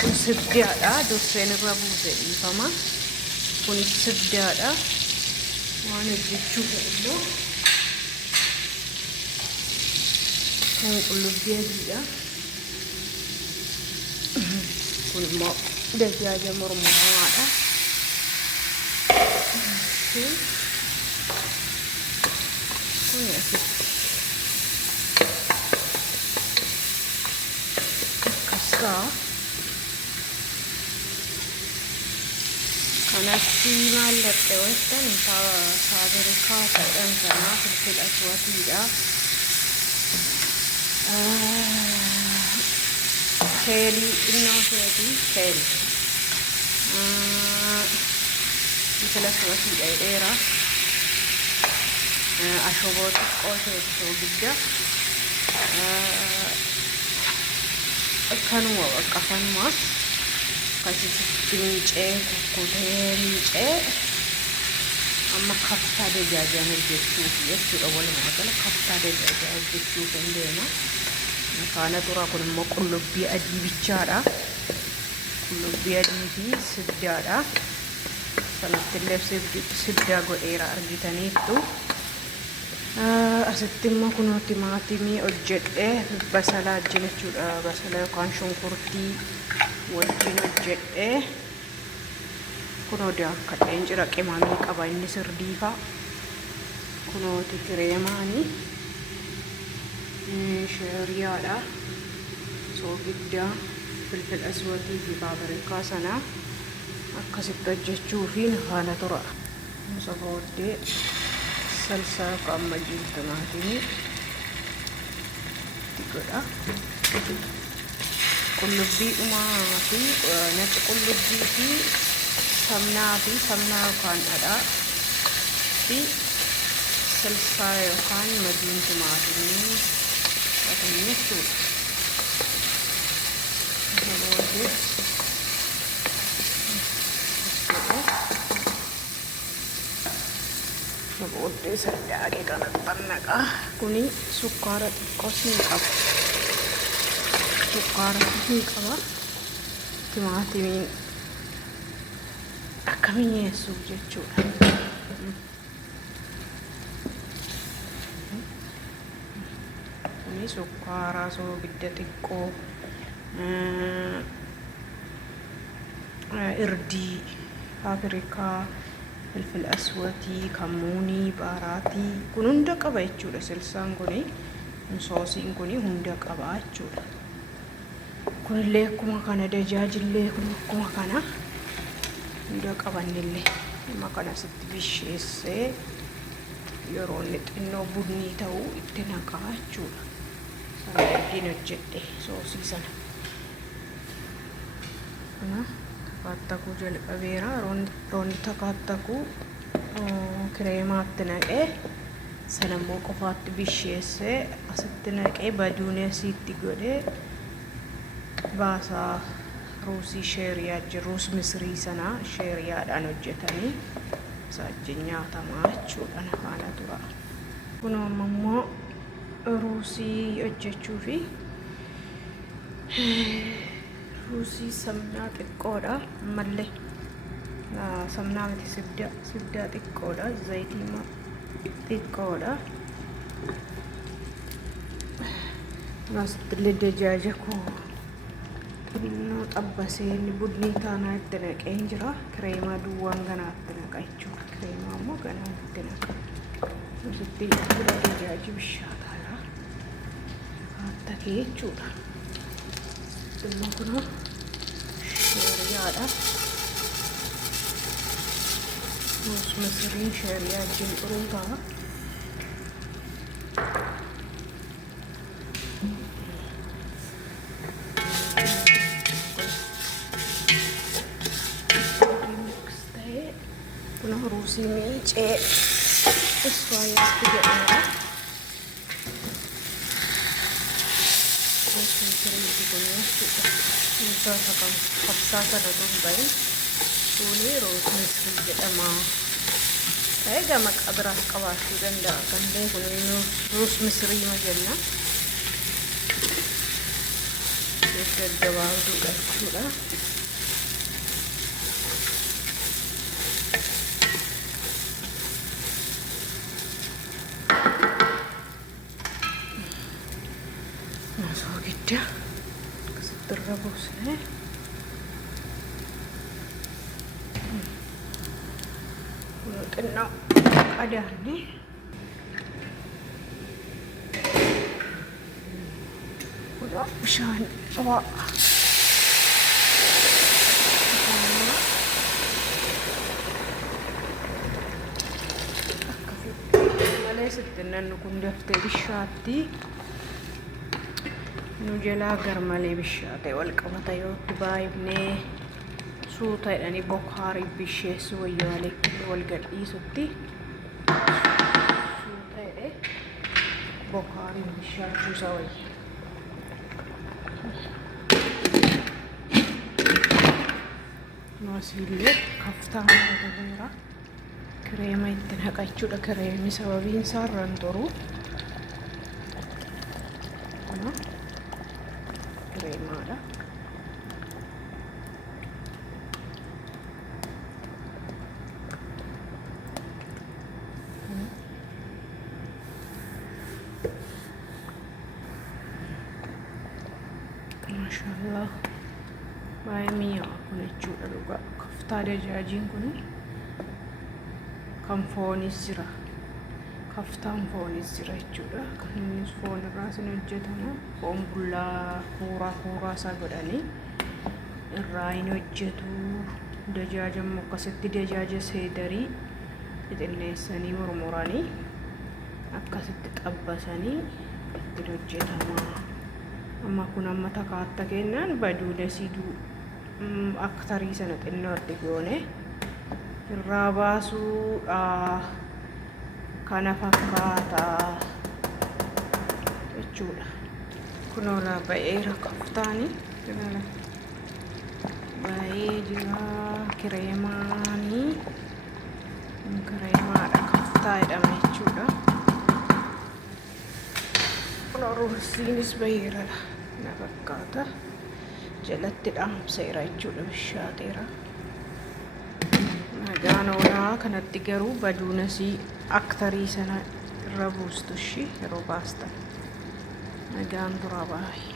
kun sibdaadha durseen irra buuse dhiifama kun sibdaadha waan hojjechuu fedhu kun qullubbii adiidha kun immoo dajaaja mormaadha kun asitti akkasaa kanatti mallattee wajtan faabirikaa ta'an kanaa filfila aswatiidha keelii xinnoo feetii keelii filfila aswatiidha dheeraa ashoboo xiqqoo feetii soogidda kanuma bakka kanuma akkasitti miicee kukkutee miicee amma kaftaa dajaajaa hojjechuuf jechuudha walumaa gala kaftaa dajaajaa hojjechuuf dandeenya faana turaa kun immoo qullubbii adii bichaadha qullubbii adii fi sibdaadha sanatti illee sibdaa godheera argitaniittu asitti immoo kunoo timaatimii hojjedhee basala wajjin jechuudha basala yookaan shunkurtii wajjin hojjedhee kunoo daakkadheen jira qimamii qaba inni sirdiifaa kunooti kireemaanii sheeriyaadha soogiddaa filfil aswatii fi paapirikaa sanaa akkasitti hojjechuufi faana tura musa booddee salsaa yookaan majiin timaatimii itti godha qullubbii dhumaa fi nyaata qullubbii fi samnaa yookaan dhadhaa fi salsaa yookaan majiin timaatimii akkasuma jechuudha. Booddee saddaaqee kanatti naqa kuni sukkaara xiqqoos ni qaba. Sukkaara ni qaba. Timaatimiin akka mi'eessuuf jechuudha. Kuni sukkaara soogidda xiqqoo irdii paapirikaa filfil aswatii kamuunii baaraatii kun hunda qaba jechuudha salsaan kuni soosiin kuni hunda qaba jechuudha kunillee akkuma kana dajaajillee kun akkuma kana hunda qabannillee amma kana sitti bisheessee yeroo inni xinnoo bunni ta'uu itti naqaa jechuudha sana wajjin hojjedhe soosii sana takaattaku jalqabeera roonni takaattaku kireemaatti naqee sana immoo qofaatti bisheessee asitti naqee baduuneesiitti godhee baasaa ruusii sheeriyaa ruus misrii sanaa sheeriyaadhaan hojjetanii saajjiin nyaatamaa jechuudha faana tura kun immoo ruusii hojjechuufi ruusii samnaa xiqqoodha ammallee samnaa miti sibdaa xiqqoodha zayitii xiqqoodha asittillee dajaaja koo xinnoo xabbasee inni budnii taanaa itti naqee jira kireemaa duwwaan ganaatti naqa jechuudha kireemaa immoo ganaatti naqa asitti bira dajaaji bishaataadha attakee jechuudha immoo kunoo sheeriyaadha ruus misiriin sheeriyaa wajjin xuruu ta'a kunoo ruusii miicee iswaayitti jedhameera Kapsaa sana dumbayin suni roos misrii jedhama. Egaa maqaa biraas qabaachuu danda'a kan ta'e kun roos misrii jenna. gaggabaabduudha jechuudha. Masoo gidda akkasitti irra buusnee xinnoo qadaadne bishaan waa malee sitti nannu kun daftee bishaatti nu jalaa garmalee bishaate wal qabata yoo itti baay'ifnee suuta jedhanii bokkaarii bisheessu wayyaalee wal gadhiisutti suuta jedhee bokkaarii bishaachuusa wayya. Noosiillee kaftaa hojjetameera. Kireema itti naqachuudha. Kireemni sababiin isaa irraan xuru. Kuna kireemaadha. Maashaallah. Baay'ee mi'aawa kun jechuudha dhugaa. Kaftaa dajaajiin kun kan foonis jira. Kaftaan foonis jira jechuudha. Kan innis foon irraa sin hojjetama. Foon bullaa fuuraa isaa godhanii irraa hin hojjetu. Dajaaja immoo akkasitti dajaaja seedarii xixinneessanii murmuranii akkasitti xabbasanii ittiin hojjetama. Amma kun amma takaatta kennaan baduudha siduu akka tarii sana xinnoo itti goone irraa baasuudha. Kana fakkaata jechuudha. Kunoolaa ba'eera kaftaani ba'ee jira. Kireemaanii kireemaadha kaftaa jedhama jechuudha. Ruusiinis ba'eera na fakkaata. Jalatti dhaamseera jechuudha bishaateera. Nagaan oolaa kanatti garuu baduunasii aktarii sana irra buustu ishii yeroo baastan nagaan dura baay'ee.